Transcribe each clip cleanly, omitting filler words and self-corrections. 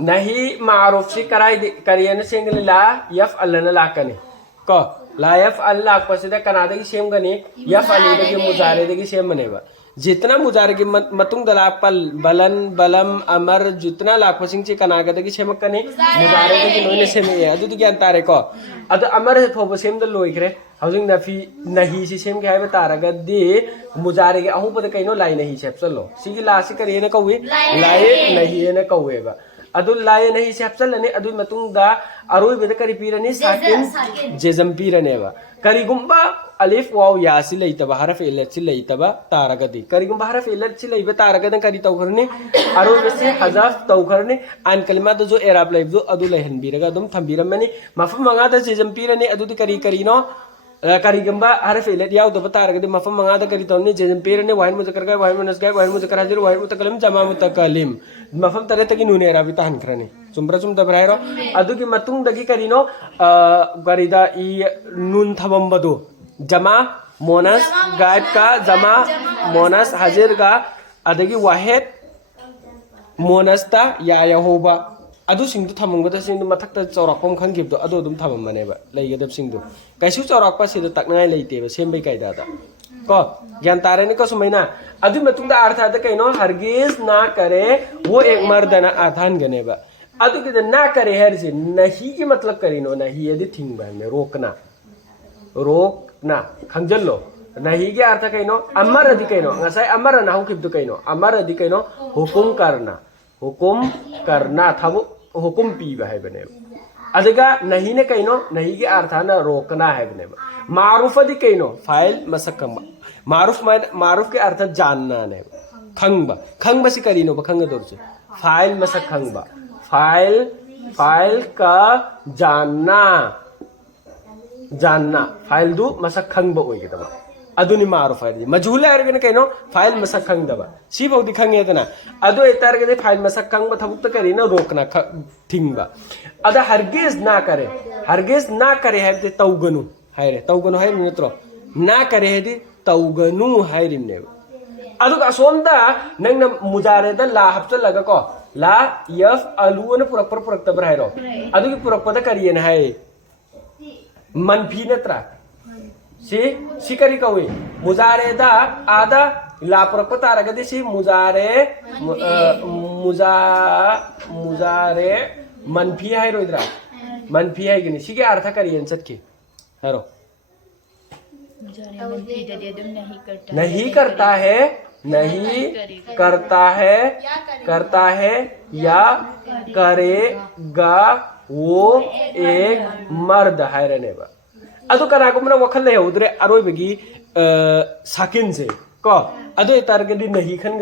नहीं मारूफ से कराई करियन सेंगल ला यफ अल्लाह लाकने को ला यफ अल्लाह पसिदा कनादा की सेम गने यफ अली दगी मुजारे दगी सेम बनेबा जितना मुजारे की मतुंग दला पल बलन बलम अमर जितना लाख पसिंग चे कनागा दगी सेम कने मुजारे दगी नोने सेम ये अदु दगी अंतारे को अदु अमर है फोबो सेम द लोइग्रे हाउसिंग नफी नहीं से सेम के है तारगा दे मुजारे के अहु पद कइनो लाई नहीं सेप चलो सिगी लासी करियन कौवे लाई नहीं ने कौवेबा अदु लाए नहीं से हप्सलने अदु मतुंगदा अरोय बेद करी पीरने साकिन जेजम पीरनेबा करिगुंबा अलिफ वाव यासी लेइतबा हरफ इलची लेइतबा तारगदी करिगुंबा हरफ इलची लेइबा तारगदन करी तौखरने अरोय बेसे हजाफ तौखरने आन कलिमा जो एराब लेइबदो अदु लेहन बीरगा दुम थंबीरमनी मफम मंगा द जेजम पीरने अदु करी करीनो करिगंबा हरफ इलत याव दो तारगदी मफम मंगा द करी तौने जेजम पीरने वाहिन मुजकर गा वाहिन मुनस गा वाहिन मुजकर हाजिर वाहिन मुतकलम जमा मुतकलिम मफम तरे तकी नूने एराबी ताहन करने चुम्ब्रा चुम दबरायरो अदु की मतुंग दगी करीनो गरिदा ई नून थबंबदो जमा मोनस गायब का जमा मोनस हाजिर का अदगी वाहिद मोनस्ता या यहोबा अदु सिंधु थमंगदा सिंधु मथक्ता चौरकपम खंगिबदो अदु दुम थममनेबा लेगदब सिंधु कैसु चौरकपा सिदा तकनाय लेतेबा सेमबै कायदादा को ज्ञान तारेने को सुमैना अदु मतुंगदा अर्थ आदा कइनो हरगिज ना करे वो एक मर्दना आधान गनेबा अदु के ना करे हर से नहीं की मतलब करिनो नहीं यदि थिंग बा में रोकना खंजल्लो नहीं के अर्थ कइनो अमर अधि कइनो ngасai अमर ना हुकिबदु कइनो अमर अधि कइनो हुकुम करना था वो हुकुम पीबा है बने अदगा नहीं ने कइनो नहीं के अर्थ ना रोकना है बने मारूफ अधि कइनो फाइल मसकम मारूफ के अर्थ जानना ने खंगबा से करिनो खंग दौर से फाइल मसक खंगबा फाइल का जानना फाइल दु मसक खंगबा ओइगदबा अदुनि मारूफ है मजहूल है कइनो फाइल मसक खंगदबा सी बहुदी खंगेदना अदु एतारगदे फाइल मसक खंगबा थबुक करिनो रोकना थिंगबा अदा हरगिज ना करे है तौगनु है नत्रो ना करे है तौगनु है रिमने अदु असोमदा नंग मुजारेद ला हप्चलगा को ला यफ अलुन पुरक तबर हैरो अदु की पुरक करियन है मनफी नत्रा सी करी कौवे मुजारेदा आदा लापुरक तारगदे सी मुजारे मनफी है रोइद्रा मनफी है गनी सी के अर्थ करियन सत्के हेरो नहीं करता है या करेगा वो एक मर्द है रहनेबा अदु कनागुमना वखल है उधरे अरोइबगी साकिन से को अदु तारगदी नहीं खनग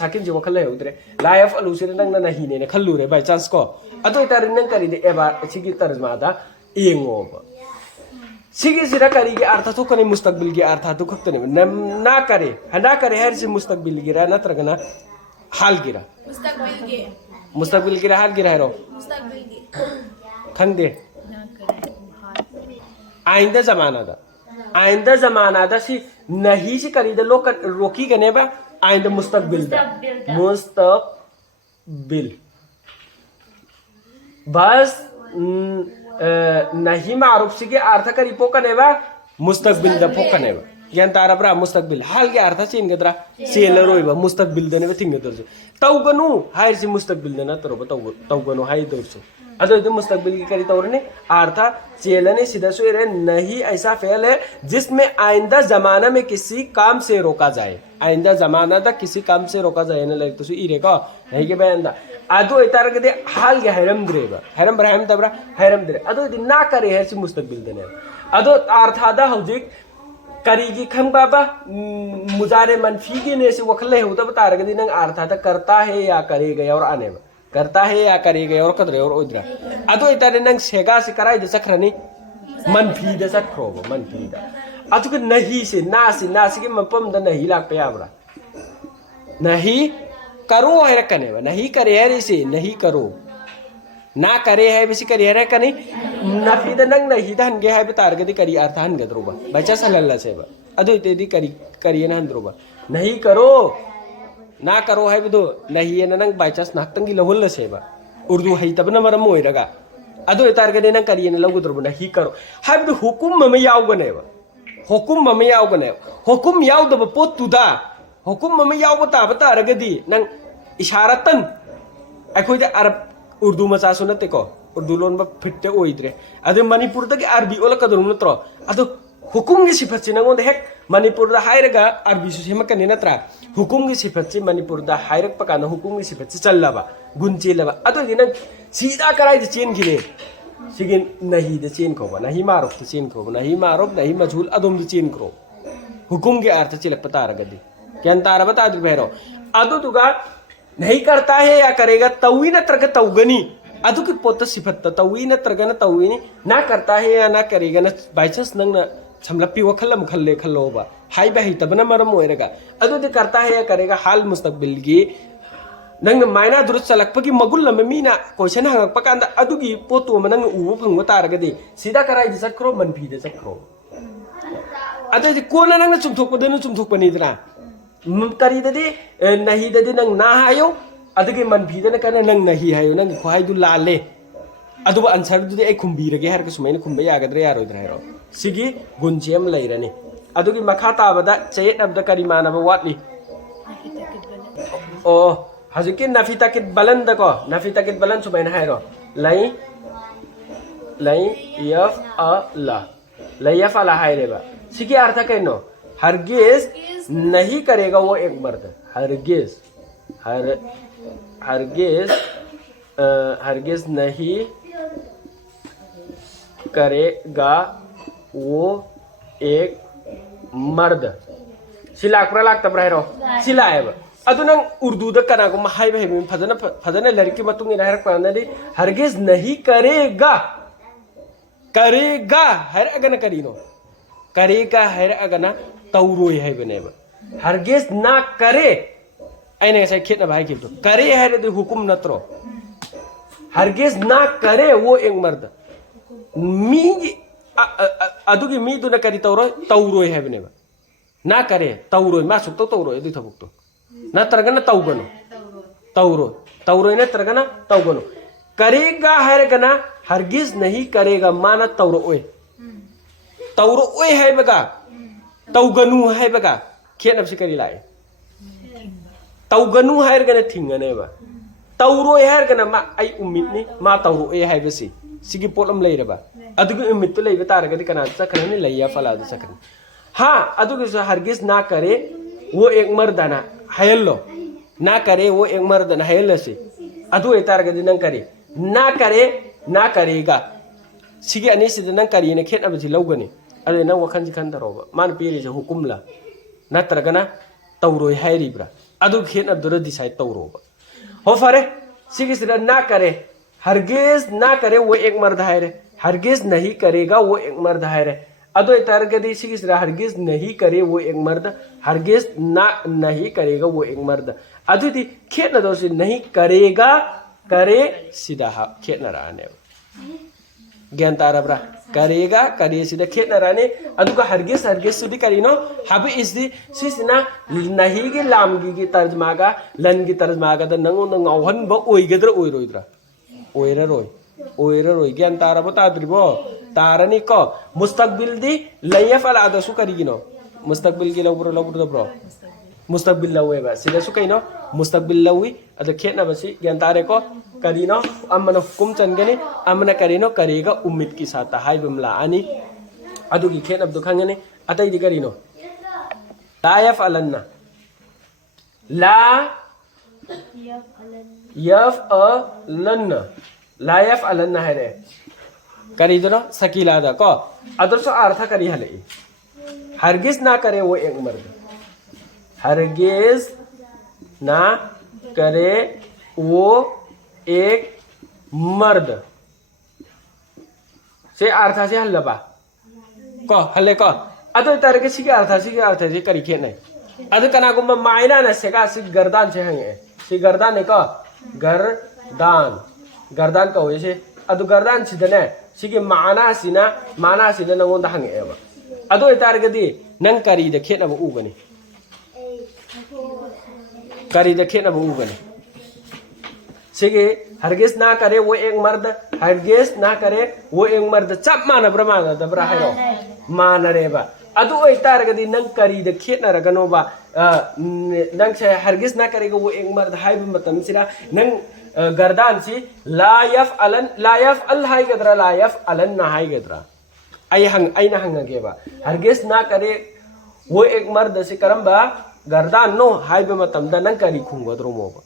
साकिन से वखल है उधरे लाइफ अलुसिर नंग नहीं ने खल्लु रे बाय चांस को अदु तार नंग करी दे एबा सिगी तर्जमा दा एंगोब सिगी सिरा करी के अर्थ तो कने मुस्तकबिल के अर्थ तो खतने ना करे हर से मुस्तकबिल गिरा नत्रगना हाल गिरा मुस्तकबिल गिरा हाल गिरा रो मुस्तकबिल गे खंग दे आइंदा जमाना दा सी नहीं सी करी दे लोग रोकी गने बा आइंदा मुस्तकबिल बस नहीं मारूफ सी के अर्थ करी पोकने बा मुस्तकबिल दा पोकने बा यान तारा ब्रा मुस्तकबिल हाल के अर्थ सीन गदरा सेलर होइबा मुस्तकबिल दने बा थिंग दरजो तौगनु हाय सी मुस्तकबिल दना तरो तौगनु हाय दरजो अदो मुस्तकबिल की करी तौरने अर्थ चेलने सीधा सुरे नहीं ऐसा फेल है जिसमें आइंदा जमाना में किसी काम से रोका जाए आइंदा जमाना तक किसी काम से रोका जाए ना लगे तो इरे को नहीं के बयान दा अदो इतार के दे हाल के हैरम द्रेबा हैरम ब्राहिम तबरा हैरम द्रे अदो ना करे है सी मुस्तकबिल दने अदो अर्थ आदा हौजिक करीगी खंग बाबा मुजारे मनफी के ने से वखले हो तब तार के दिन अर्थ आदा करता है या करेगा और आने में करता है या करेगा और कदरे और उधरा अदो इतारे नंग सेगा से कराई दे सकरनी मनफी दे सकरो मनफी दा अदो के नहीं से ना से के मपम द नहीं लाग पे आबरा नहीं करो है रखने वा नहीं करे है से नहीं करो ना करे है बिसी करे है कनी नफी द नंग नहीं द हनगे है तार के करी अर्थ हन गदरोबा बच्चा सलल्ला से बा अदो इतेदी करी ना हंद्रोबा नहीं करो ना करो है बिदो नहीं ना नंग बाय चांस नाक्तंगी लहुल सेबा उर्दू है तब न मरम मोइरगा अदो इतारगने नंग करियन लवुद्रबु ना ही करो है बिदो हुकुम मम यावगनेबा हुकुम मम यावगने हुकुम यावदब पोतुदा हुकुम मम यावब ताबता अरगदी नंग इशारतन अखोइदा अरब उर्दू मचा सुनते को उर्दू लोन बा फिट्टे ओइद्रे अदे मणिपुर तक अरबी ओला कदरुम नत्रो अदो हुकुम की सिफत से नंगोंद हेक मणिपुर दा हायरगा अरबी सु सेमकने नत्रा हुकुम की सिफत से मणिपुर दा हायरक पकाना हुकुम की सिफत से चल्लाबा गुन चेलबा अदो गिना सीधा कराई दे चेन गिने सिगिन नहीं दे चेन को नहीं मारो दे चेन को नहीं मारो नहीं मजहूल अदोम दे चेन करो हुकुम के अर्थ चिलक पता रगदी क्या तारा बता दे बहरो अदो तुगा नहीं करता है या करेगा तवी नत्रग तवगनी अदु की पोत सिफत तवी नत्रग न तवी ना करता है या ना करेगा ना बाय चांस नंग छमलपी वखलम खल्ले खल्लोबा हाई बा ही तबना मरम ओइरगा अदु दे करता है या करेगा हाल मुस्तकबिल की नंग मायना दुरुस्त चलकपगी मगुल लम मीना क्वेश्चन हंगक पकांदा अदु की पोतु म नंग उबो फंगो तारगदी सीधा कराई दे चक्रो मनफी दे चक्रो अदु दे कोना नंग चुमथोकपदन चुमथोकपनीदरा करी ददी नहीं ददी नंग ना हायो अदगी मनफी दन कना नंग नहीं हायो नंग खोहाई दु लाले अदु आंसर दुदे ए खुंबीरगे हरक सुमैन खुंबे यागद्रे यारोइद्रा हेरो सिगी गुंजेम लैरनी अदुगी मखा ताबदा चेत अबदा करी मानब वाटली ओ हजुकी नफी तकित बलन दको नफी तकित बलन सुमैन हायरो लै लै यफ अ ला लै यफ अला हायरेबा सिगी अर्थ कैनो हरगिज नहीं करेगा वो एक मर्द हरगिज हरगिज नहीं करेगा वो एक मर्द सिलाकरा लागता ब्राइरो सिलाएब अदु नंग उर्दू द कना को हाय भाई में फजना लड़की मतुंग इन हरक पानदी हरगिज नहीं करेगा करेगा हर अगन करीनो करेगा हर अगना तौरोय है बनेब हरगिज ना करे ऐने ऐसे खेतना भाई खेतो करे है रे हुकुम नत्रो हरगिज ना करे वो एक मर्द मी अदुगी मी दुना करी तौरोय है बनेब ना करे तौरोय मा सुक तौरोय दु थबुक नत्रगना तौगनो तौरोय नत्रगना तौगनो करेगा है गना हरगिज नहीं करेगा माना तौरोय है बगा तौगनु है बगा खेनब से करी लाए तौगनु है गना थिंगनेबा तौरोय है गना मा आई उम्मीद मा तौरोय है बसी सिगी पोलम लेरबा अदुगी उम्मीद तो लेबे तारगदी कना चखरने लैया फला चखरने हां अदुगी हरगिज ना करे वो एक मर्दना हैलो ना करे वो एक मर्दना हैलो से अदु तारगदी नंग करे ना करेगा सिगी अनी सिद नंग करी ने खेनब से लौगनी अरे नंग वखन जिखन दरोबा मान पीरे से हुकुमला नत्रगना तौरोय हायरिब्रा अदु खेनब दुर डिसाइड तौरोबा हो फरे सिगी सिद ना करे हरगिज ना करे वो एक मर्द है रे हरगिज नहीं करेगा वो एक मर्द है रे अदो तारगदी सिगी सिद हरगिज नहीं करे वो एक मर्द हरगिज ना नहीं करेगा वो एक मर्द अदुदी खेतना दो से नहीं करेगा करे सीधा खेतना राने ज्ञान तारब्रा करेगा करे सीधा खेतना राने अदुगा हरगिज सुदी करीनो हब इसदी सिसना नहीं के लामगी की तर्जमागा लन की तर्जमागा द नंगो नंगौहन ब ओइगद्र ओइरोइद्रा ओइररोइ ज्ञान तारबो ताद्रिबो तारनी को मुस्तकबिल दी लयफ अला दसु करिगिनो मुस्तकबिल की लौब्रो दब्रो मुस्तकबिल लवेबा सिदसु कइनो मुस्तकबिल लवी अद खेतना बसी ज्ञान तारे को करिनो अमन हुकुम चनगनी अमन करिनो करेगा उम्मीद की साथ हाय बमला आनी अदुगी खेन अब्दु खंगनी अतै दि करिनो ला यफ अलन्ना ला यफ अलन्ना ला यफ अलन्ना है रे करी दो सकीला दा को अदरसो अर्थ करी हले हरगिज ना करे वो एक मर्द हरगिज ना करे वो एक मर्द से अर्थ से हल्लबा को हल्ले को अदो तरह से अर्थ से करी खे नहीं अद कनागुम मायना न सेगा से गर्दान से हंगे से गर्दान को गर्दान का होय से अदु गर्दान सिदने सिगे माना सिना नंगोंदा हंगे एबा अदो तारगदी नंग करी द खेनब उगनी करी द खेत अब उगने सिगे हरगिस ना करे वो एक मर्द हरगिस ना करे वो एक मर्द चप माना ब्रह्माना दबरा है रो माना रेबा अदु ओइ तारगदी नंग करी द खेत ना रगनोबा नंग से हरगिस ना करेगा वो एक मर्द हाय मतम सिरा नंग गर्दान सी लायफ अल हाय गदरा लायफ अलन ना हाय गदरा आई ना हंगेबा हरगिस ना करे वो एक मर्द से करम्बा गर्दान नो हाय मतम दा नंग करी खुंगदरो मोबा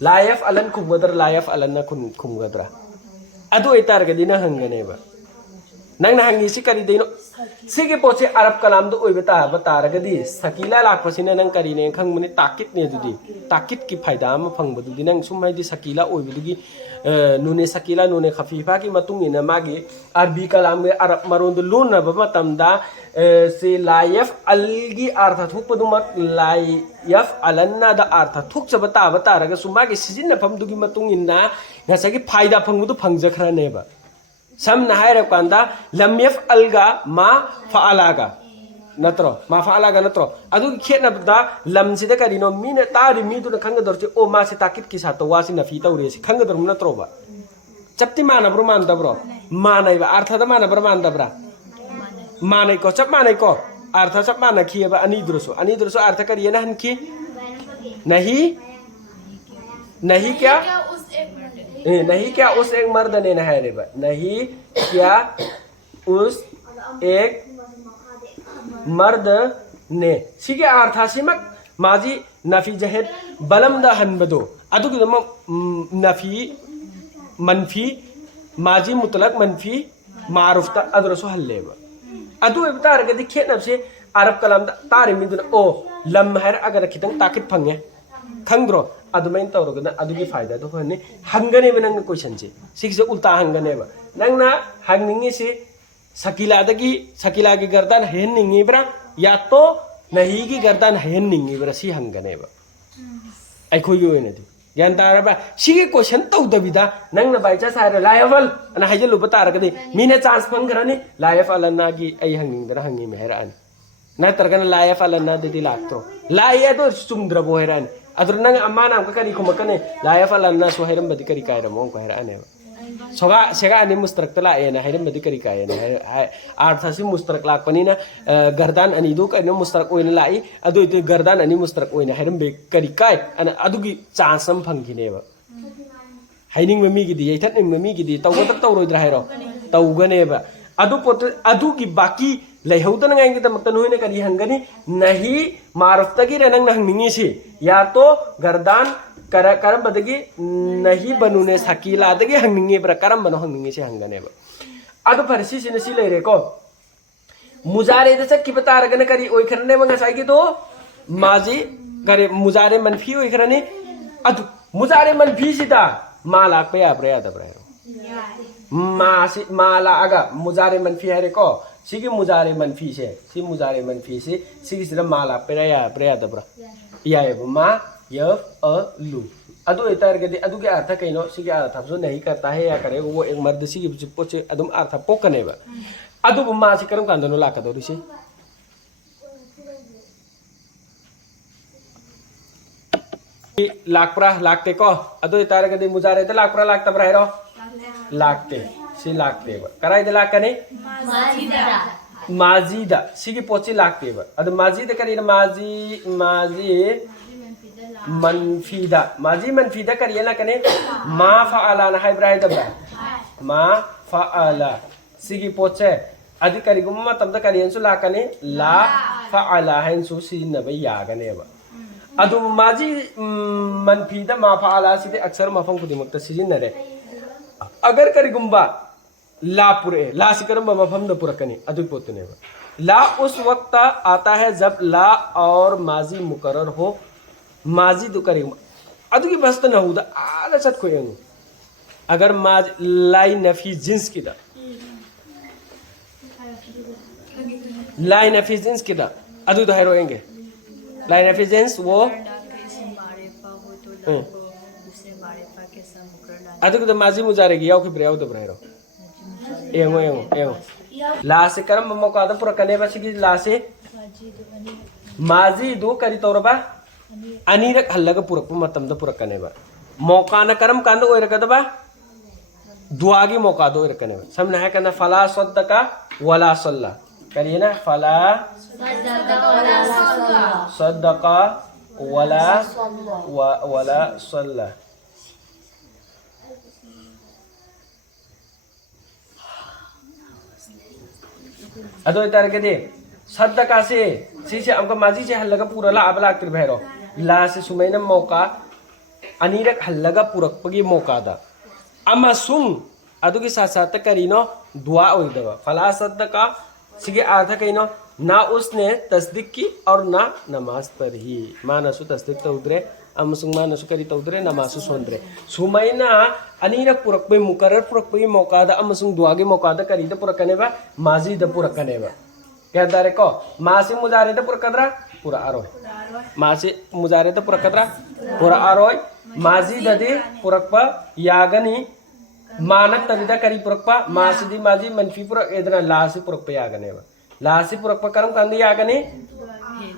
लायफ अलन खुंगदरा लायफ अलन ना खुंगदरा अदु ओइ तारगदी ना हंगनेबा नंग ना हंगी सी करी देनो सिगे पोचे अरब कलाम दो ओइ बतारगदी सकीला लाखपसिना नंग करीने खंगमने ताकित ने दुदी ताकित की फायदा म फंगबदुदी नंग सुमाइदी सकीला ओइबदुगी नुने सकीला नुने खफीफा की मतुंग इना मागे अरबी कलाम में अरब मरोंद लुन बमतमदा से लायफ अलगी अर्थ थुकपदुमक लायफ अलन्ना द अर्थ थुक बतारग सुमागे सिजिन फमदुगी मतुंग इना ngasa की फायदा फंगबदु फंगजखरानेबा समना हायरकांदा लम्यफ अलगा मा फालागा नत्रो मा फालागा नत्रो अदु खेतनबदा लमसिदा करिनो मीने तारि मीदुना खंगदरचे ओ मासे ताकित की सातो वासि नफी तौरेसि खंगदरम नत्रोबा चप्ति मानब्रो मानदब्रो मानैबा अर्थदा मानब्रो मानदब्रा मानैको चप मानैको अर्थ चप मानखिएबा अनिद्रसो अर्थ करिएना हनखि नहीं क्या नहीं क्या उस एक मर्द ने ना है रे बा नहीं क्या उस एक मर्द ने सिगे अर्थासिमक माजी नफी जहेद बलम दा हनबदो अदुगिदम नफी मनफी माजी मुतलक मनफी मारुफता अदरसो हल्लेबा अदु एबतारगदि खेतनबसे अरब कलाम तारि मिदुना ओ लम हर अगर खितंग ताकित फंगे खंग्रो अदुमैन तौरगना अदुगी फायदा तो फने हंगने में नंग क्वेश्चन से सिक्से उल्टा हंगने बा नंगना हंगनिंगे से सकीला की गर्दन हेन निंगी ब्रा या तो नहीं की गर्दन हेन निंगी ब्रा सी हंगने बा आई कोई यो ने ज्ञान तारबा सिगे क्वेश्चन तौदबिदा नंगना बाइचा सारे लायफल अना हाइजलु बतारगदि मीने चांस फंगरनी लायफल नागी आई हंगिंगदरा हंगी मेहरान ना तरगना लायफल ना देदी लागतो लाये तो सुंद्रबो हेरान अदर नंग अम्मा नाम का करी खुमकने लायफल ना सो हेरम बदि करी कायरमो को हेराने सोगा सेगा अनि मुस्तरक तला एना हेरम बदि करी कायना अर्थासि मुस्तरक लाकपनिना गर्दान अनि दु कने मुस्तरक ओइना लाई अदु इते गर्दान अनि मुस्तरक ओइना हेरम बे करी काय अन अदुगी चांसम फंगिनेबा हाइनिंग ममी गिदि यैथन ममी गिदि तौगत तौरोइद्रा हेरो तौगनेबा अदु पोत अदु की बाकी लैहौदन गाइंगे तमक तनुने करी हंगनी नहीं मारुफ्तगी रनंग नहंगिंगी सी या तो गर्दान करम बदगी नहीं बनुने सकीला दगी हंगिंगे पर करम बनो हंगिंगे से हंगने बा अदु फरसी सिने सी लेरे को मुजारे दे की बता रगन करी ओइ खरने मंगा साइगी तो माजी करे मुजारे मनफी ओइ खरने अदु मुजारे मनफी सिदा माला पे आ प्रया दब्रा माला आगा मुजारे मनफी है रे को सिगी मुजारे मनफी से सी मुजारे मनफी से सिगी सिरा माला प्रया दब्रा या मा यफ अ लू अदु इतरगदि अदु के अर्थ कइनो सिगी अर्थ जो नहीं करता है या करे वो एक मर्द सिगी पोचे अदुम अर्थ पोकनेबा अदु मा से करम कांदनो लाकदो से लाकप्रा लागते को अदु इतरगदि मुजारे त लाकप्रा लागतब्रा हेरो लागते सी लागते बा कराई दे लाकने माजीदा सिगी पोची लागते बा अद माजीदा करी माजी मनफीदा करिए ना कने मा फअला ना हाय ब्राइ दबा मा फअला सिगी पोचे अधि करी गुम मतम द करियन सु लाकने ला फअला हन सु सिन बा यागने बा अदु माजी मनफीदा मा फअला सिदे अक्सर मफम खुदिमक त सिजिन रे अगर करिगुम्बा ला पुरे ला सिकरम मफम द पुरकनी अदु पोतने ला उस वक्त आता है जब ला और माजी मुकर्रर हो माजी दु करिगुम अदु की बस्त न हुदा आला सत खोयनु अगर माज लाई नफी जिन्स की दा लाई नफी जिन्स की दा अदु तो हेरोएंगे लाई नफी जिन्स वो अदुग द माजी मुजारेगी याव की ब्रेव द ब्रेरो एंगो ला से करम मौका द पुरा कने बस की ला से माजी दो करी तौरबा अनीरक हल्लगा पुरक मतमदा पुरकनेबा मौकाना करम कांदा ओइरकदबा दुआगी मौका दो ओइरकनेबा समना है कंदा फला सद्दका वला सल्ला करिए ना फला सद्दका वला सल्ला अदो इतार के दे सद्दका से सीसे हमका माजी से हल्लगा पूरा ला अबला आक्तिर भैरो ला से सुमैना मौका अनीरक हल्लगा पुरकपगी मौका दा अमसुंग अदुगी साथ साथ करीनो दुआ ओइदबा फला सद्दका सिगे अर्थ कइनो ना उसने तस्दीक की और ना नमाज पढ़ी मानसु तस्दीक तौद्रे अमसुंग मानसु करी तौद्रे नमाजु सोंद्रे सुमैना अनीरक पुरकपै मुकर्रर पुरकपै मौका दा अमसुंग दुआगे मौका दा करी दा पुरकनेबा माजी दा पुरकनेबा क्या दारे को मासी मुजारे दा पुरकदरा पूरा आरोय मासी मुजारे दा पुरकदरा पूरा आरोय माजी ददे पुरकपा यागनी मानक तनिदा करी पुरकपा मासी दी माजी मनफी पुरक एदना लासी पुरकपा यागनेबा लासी पुरकपा करम कंदी यागने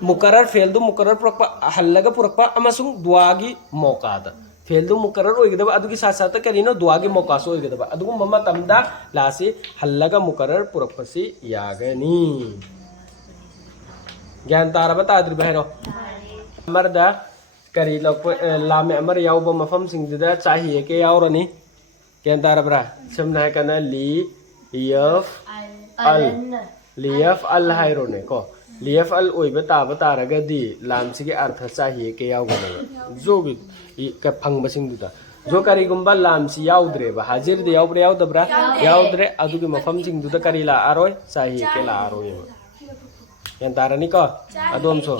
मुकर्रर फेलदु मुकर्रर पुरकपा हल्लगा पुरकपा अमसुंग दुआगी मौका दा फेलदु मुकर्रर ओइगदबा अदुगी साथ साथ करीनो दुआगी मौका सो ओइगदबा अदुगु मम्मा तमदा लासी हल्लगा मुकर्रर पुरकपसी यागनी ज्ञान तारा बता द्रि बहरो मरदा करी लोग लामे अमर याउब मफम सिंगदा चाहिए के यावरनी ज्ञान तारा बरा समना है कना ली लियफ अल हाइरोने को लियफ अल ओइबा ताबा तारगदी लामसिगे अर्थ चाहिए के यावगना जो भी का फंगबसिंगदुदा जो करीगुंबा लामसी याउद्रेबा हाजिर दे याउब्रे याउदब्रा याउद्रे अदुगी मफम सिंगदुदा करी ला आरोय चाहिए के ला आरोय यान तारनी को अदोम सो